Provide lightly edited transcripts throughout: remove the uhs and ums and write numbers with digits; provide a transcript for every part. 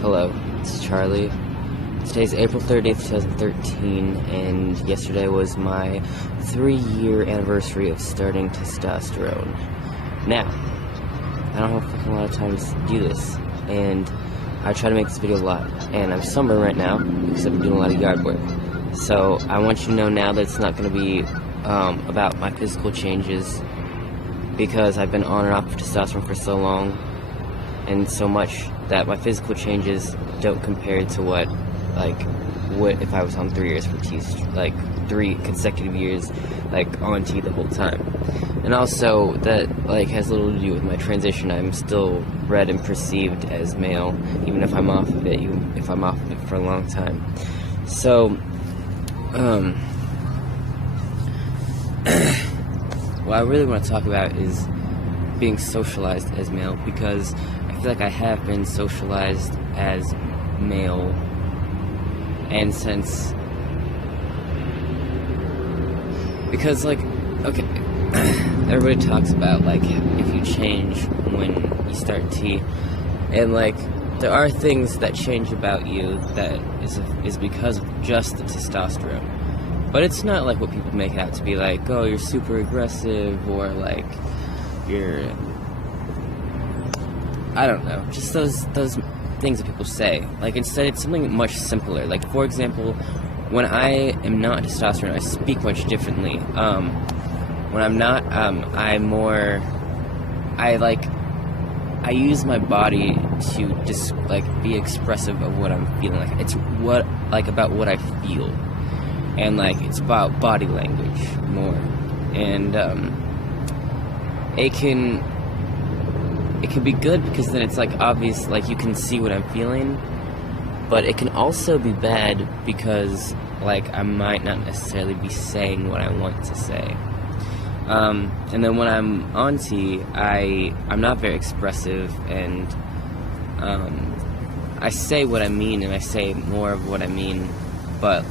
Hello, it's Charlie. Today's April 30th, 2013, and yesterday was my 3-year anniversary of starting testosterone. Now, I don't have a lot of time to do this, and I try to make this video a lot, and I'm sunburned right now because I've been doing a lot of yard work. So I want you to know now that it's not going to be about my physical changes, because I've been on and off of testosterone for so long, and so much that my physical changes don't compare to what if I was on 3 years for like 3 consecutive years, on T the whole time. And also, that, has little to do with my transition. I'm still read and perceived as male, even if I'm off of it, even if I'm off of it for a long time. So, what I really want to talk about is being socialized as male, because I feel like I have been socialized as male, and because okay, everybody talks about if you change when you start T, and there are things that change about you that is because of just the testosterone, but it's not what people make it out to be, oh, you're super aggressive, or you're, I don't know, just those things that people say. Instead, it's something much simpler. For example, when I am not testosterone, I speak much differently. When I'm not, I use my body to just be expressive of what I'm feeling. It's about what I feel, and it's about body language more, and it can be good because then it's obvious, you can see what I'm feeling, but it can also be bad because I might not necessarily be saying what I want to say. And then when I'm on T, I'm not very expressive, and I say what I mean, and I say more of what I mean, but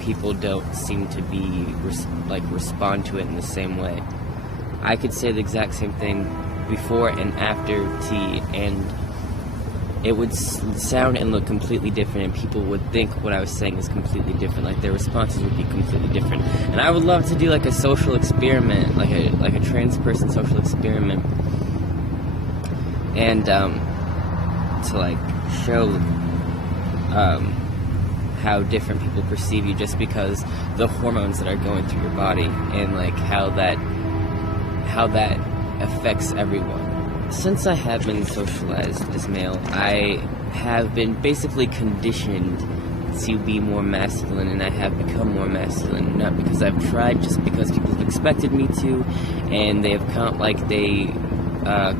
people don't seem to be respond to it in the same way. I could say the exact same thing before and after T, and it would sound and look completely different, and people would think what I was saying is completely different. Their responses would be completely different. And I would love to do a social experiment, a trans person social experiment, and to show how different people perceive you just because the hormones that are going through your body, and how that affects everyone. Since I have been socialized as male, I have been basically conditioned to be more masculine, and I have become more masculine, not because I've tried, just because people have expected me to, and they have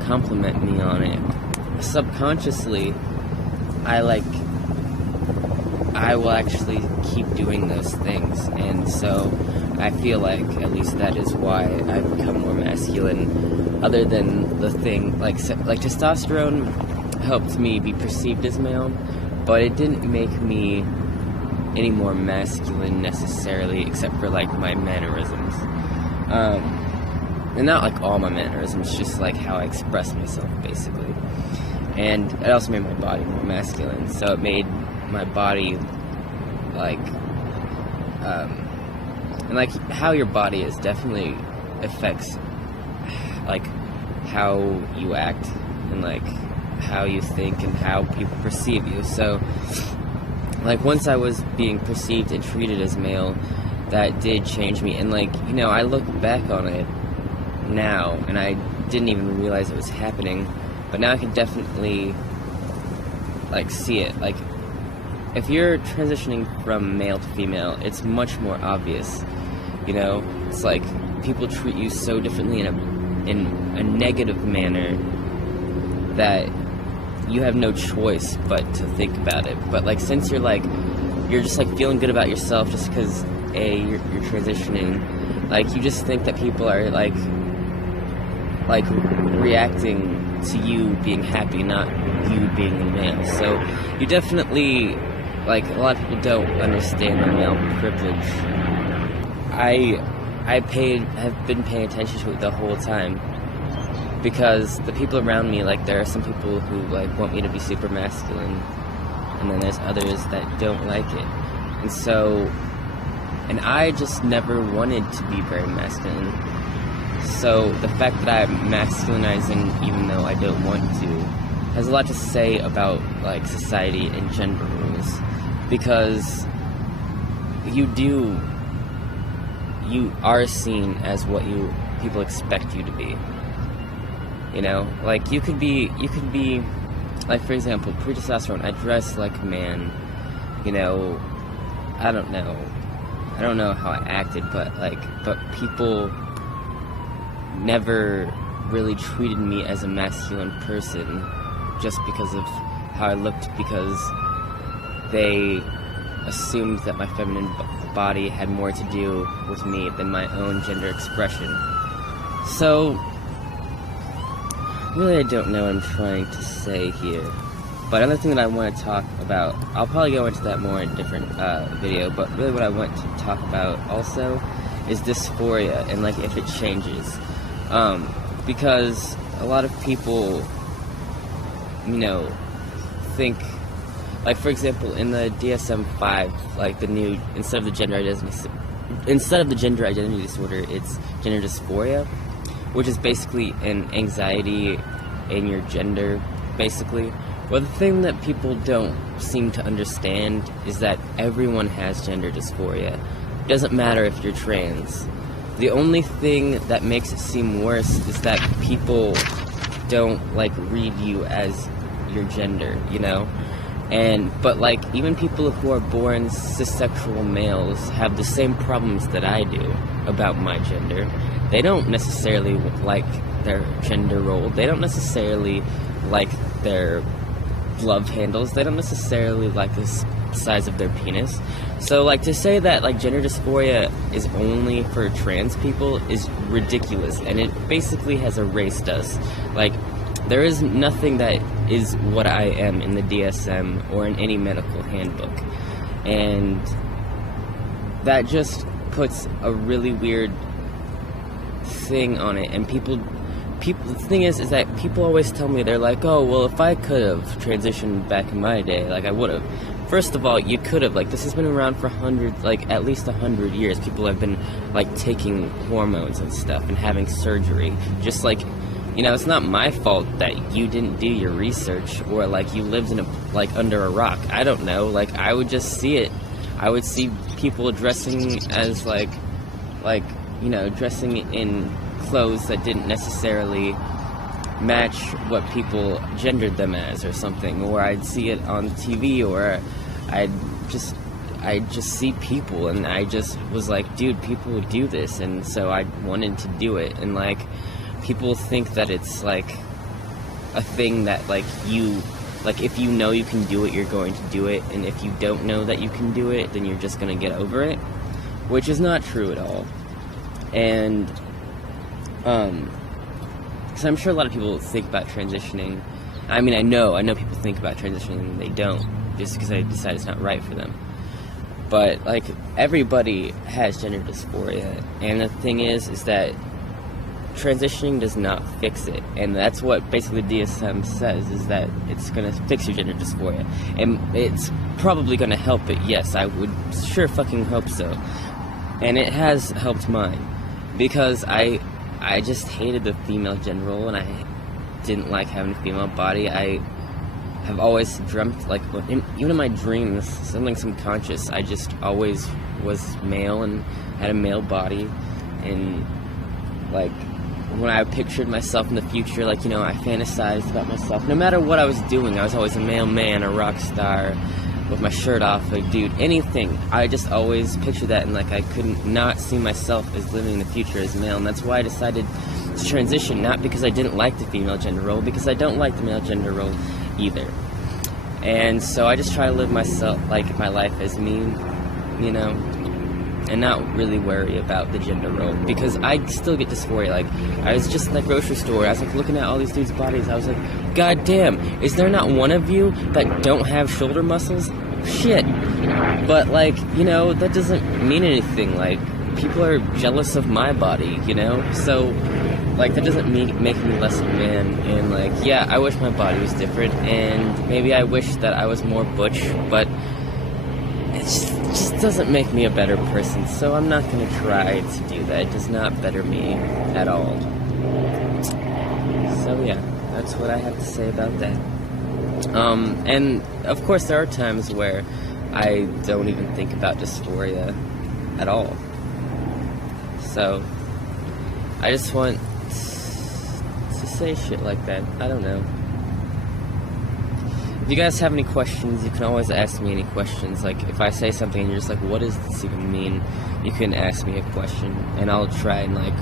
compliment me on it. Subconsciously, I will actually keep doing those things, and so I feel at least that is why I've become more masculine, other than the thing, testosterone helped me be perceived as male, but it didn't make me any more masculine necessarily, except for my mannerisms. And not all my mannerisms, just how I express myself, basically. And it also made my body more masculine, so it made my body and how your body is definitely affects how you act, and how you think, and how people perceive you. So once I was being perceived and treated as male, that did change me, and I look back on it now, and I didn't even realize it was happening, but now I can definitely see it. If you're transitioning from male to female, it's much more obvious. It's people treat you so differently in a negative manner that you have no choice but to think about it. But since you're just feeling good about yourself just because you're transitioning, you just think that people are reacting to you being happy, not you being a male. So you definitely a lot of people don't understand the male privilege. I have been paying attention to it the whole time, because the people around me, there are some people who want me to be super masculine, and then there's others that don't like it. And so, and I just never wanted to be very masculine. So the fact that I'm masculinizing even though I don't want to has a lot to say about like society and gender roles, because you are seen as what people expect you to be. You know, like you could be like, for example, pre-testosterone, I dress like a man, you know, I don't know how I acted, but people never really treated me as a masculine person just because of how I looked, because they assumed that my feminine body had more to do with me than my own gender expression. So, really I don't know what I'm trying to say here. But another thing that I want to talk about, I'll probably go into that more in a different video, but really what I want to talk about also is dysphoria and like if it changes. Because a lot of people, you know, think, like for example, in the DSM-V, like the new, instead of the gender identity disorder, it's gender dysphoria, which is basically an anxiety in your gender, basically. Well, the thing that people don't seem to understand is that everyone has gender dysphoria. It doesn't matter if you're trans. The only thing that makes it seem worse is that people don't, like, read you as your gender, you know? But, like, even people who are born cissexual males have the same problems that I do about my gender. They don't necessarily like their gender role. They don't necessarily like their glove handles. They don't necessarily like the size of their penis. So, like, to say that, like, gender dysphoria is only for trans people is ridiculous, and it basically has erased us. Like, there is nothing that is what I am in the DSM or in any medical handbook. And that just puts a really weird thing on it. And people, the thing is that people always tell me, they're like, oh, well, if I could have transitioned back in my day, like, I would have. First of all, you could have. Like, this has been around for at least 100 years. People have been, like, taking hormones and stuff and having surgery. Just, like, you know, it's not my fault that you didn't do your research, or, like, you lived in under a rock. I don't know. Like, I would just see it. I would see people dressing as, like, you know, dressing in clothes that didn't necessarily match what people gendered them as or something, or I'd see it on TV, or I'd just see people, and I just was like, dude, people would do this, and so I wanted to do it. And, like, people think that it's, like, a thing that, like, if you know you can do it, you're going to do it, and if you don't know that you can do it, then you're just going to get over it, which is not true at all. And, because I'm sure a lot of people think about transitioning. I mean, I know people think about transitioning and they don't, just because they decide it's not right for them. But, like, everybody has gender dysphoria, and the thing is that transitioning does not fix it, and that's what basically DSM says, is that it's going to fix your gender dysphoria, and it's probably going to help it. Yes, I would sure fucking hope so, and it has helped mine, because I just hated the female gender role, and I didn't like having a female body. I have always dreamt, like, even in my dreams, something subconscious, I just always was male and had a male body, and, like, when I pictured myself in the future, like, you know, I fantasized about myself. No matter what I was doing, I was always a male man, a rock star, with my shirt off, like, dude, anything. I just always pictured that, and, like, I couldn't not see myself as living in the future as male, and that's why I decided to transition, not because I didn't like the female gender role, because I don't like the male gender role either. And so I just try to live my life as me, you know, and not really worry about the gender role, because I still get dysphoria. Like, I was just in the grocery store, I was, like, looking at all these dudes' bodies, I was like, god damn, is there not one of you that don't have shoulder muscles? Shit. But, like, you know, that doesn't mean anything. Like, people are jealous of my body, you know? So, like, that doesn't make me less of a man. And, like, yeah, I wish my body was different, and maybe I wish that I was more butch, but it just doesn't make me a better person, so I'm not going to try to do that. It does not better me at all. So, yeah, that's what I have to say about that. And, of course, there are times where I don't even think about dysphoria at all. So, I just want to say shit like that. I don't know. If you guys have any questions, you can always ask me any questions. Like, if I say something and you're just like, what does this even mean? You can ask me a question, and I'll try and, like,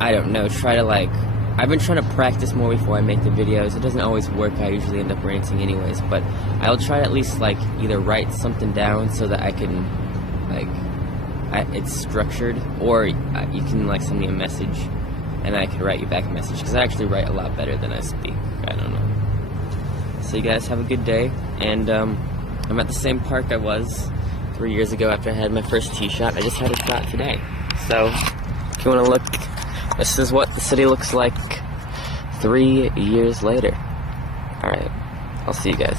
I don't know, I've been trying to practice more before I make the videos. It doesn't always work. I usually end up ranting anyways, but I'll try to at least, like, either write something down so that I can, like, it's structured, or you can, like, send me a message, and I can write you back a message, because I actually write a lot better than I speak. I don't know. So you guys have a good day, and I'm at the same park I was 3 years ago after I had my first tee shot. I just had a shot today. So, if you want to look, this is what the city looks like 3 years later. Alright, I'll see you guys.